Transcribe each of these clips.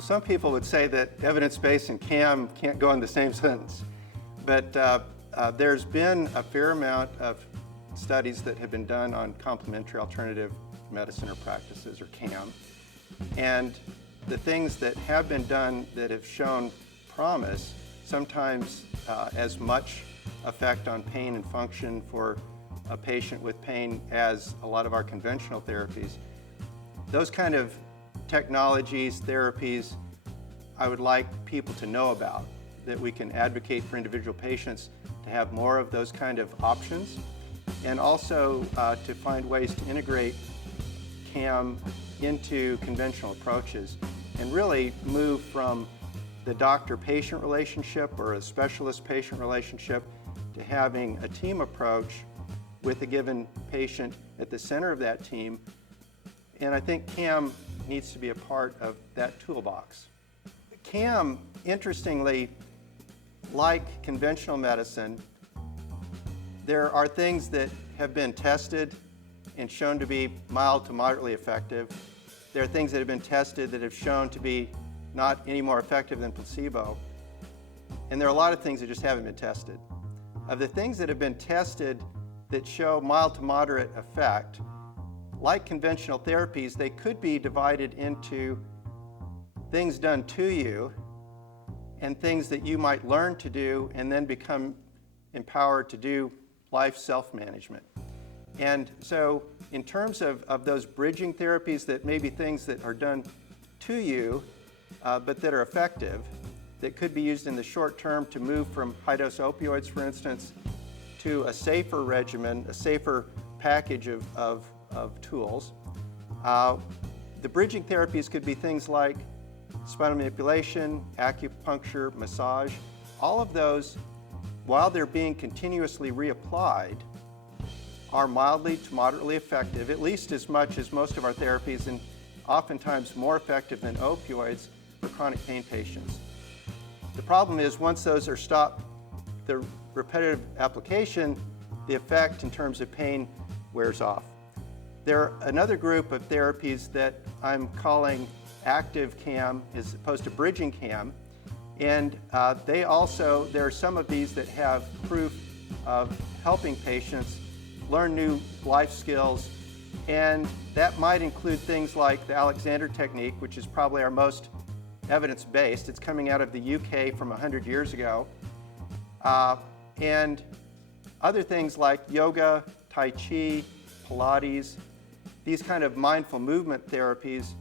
Well, some people would say that evidence-based and CAM can't go in the same sentence, but there's been a fair amount of studies that have been done on complementary alternative medicine or practices, or CAM, and the things that have been done that have shown promise, sometimes as much effect on pain and function for a patient with pain as a lot of our conventional therapies. Those kind of technologies, therapies, I would like people to know about, that we can advocate for individual patients to have more of those kind of options, and also to find ways to integrate CAM into conventional approaches and really move from the doctor-patient relationship or a specialist-patient relationship to having a team approach with a given patient at the center of that team. And I think CAM needs to be a part of that toolbox. CAM, interestingly, like conventional medicine, there are things that have been tested and shown to be mild to moderately effective. There are things that have been tested that have shown to be not any more effective than placebo. And there are a lot of things that just haven't been tested. Of the things that have been tested that show mild to moderate effect, like conventional therapies, they could be divided into things done to you and things that you might learn to do and then become empowered to do life self-management. And so in terms of those bridging therapies, that may be things that are done to you, but that are effective, that could be used in the short term to move from high-dose opioids, for instance, to a safer regimen, a safer package of tools. The bridging therapies could be things like spinal manipulation, acupuncture, massage. All of those, while they're being continuously reapplied, are mildly to moderately effective, at least as much as most of our therapies, and oftentimes more effective than opioids for chronic pain patients. The problem is once those are stopped, the repetitive application, the effect in terms of pain wears off. There are another group of therapies that I'm calling active CAM as opposed to bridging CAM, and there are some of these that have proof of helping patients learn new life skills, and that might include things like the Alexander technique, which is probably our most evidence-based. It's coming out of the UK from 100 years ago. And other things like yoga, Tai Chi, Pilates, these kind of mindful movement therapies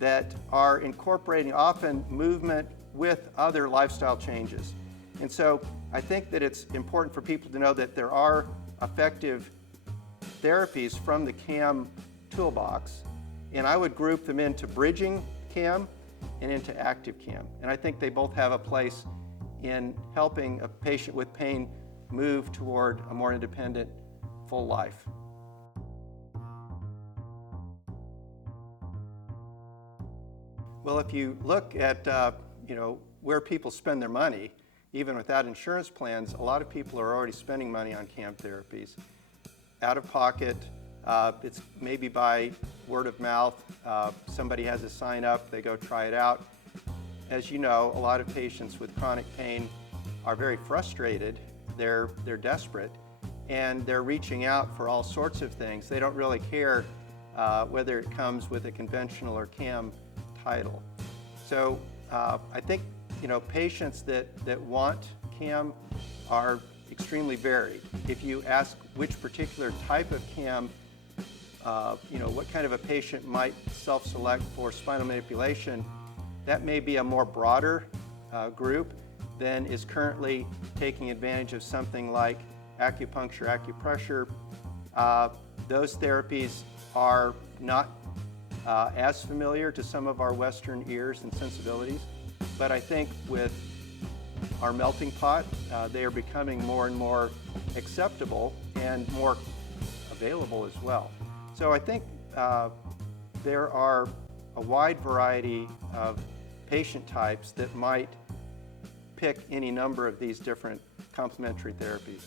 that are incorporating often movement with other lifestyle changes. And so I think that it's important for people to know that there are effective therapies from the CAM toolbox, and I would group them into bridging CAM and into active CAM. And I think they both have a place in helping a patient with pain move toward a more independent, full life. Well, if you look at where people spend their money, even without insurance plans, a lot of people are already spending money on CAM therapies. Out of pocket, it's maybe by word of mouth. Somebody has a sign up, they go try it out. As you know, a lot of patients with chronic pain are very frustrated. They're desperate, and they're reaching out for all sorts of things. They don't really care whether it comes with a conventional or CAM title. So I think patients that want CAM are extremely varied. If you ask which particular type of CAM, what kind of a patient might self-select for spinal manipulation, that may be a more broader group than is currently taking advantage of something like acupuncture, acupressure. Those therapies are not as familiar to some of our Western ears and sensibilities, but I think with our melting pot, they are becoming more and more acceptable and more available as well. So I think there are a wide variety of patient types that might pick any number of these different complementary therapies.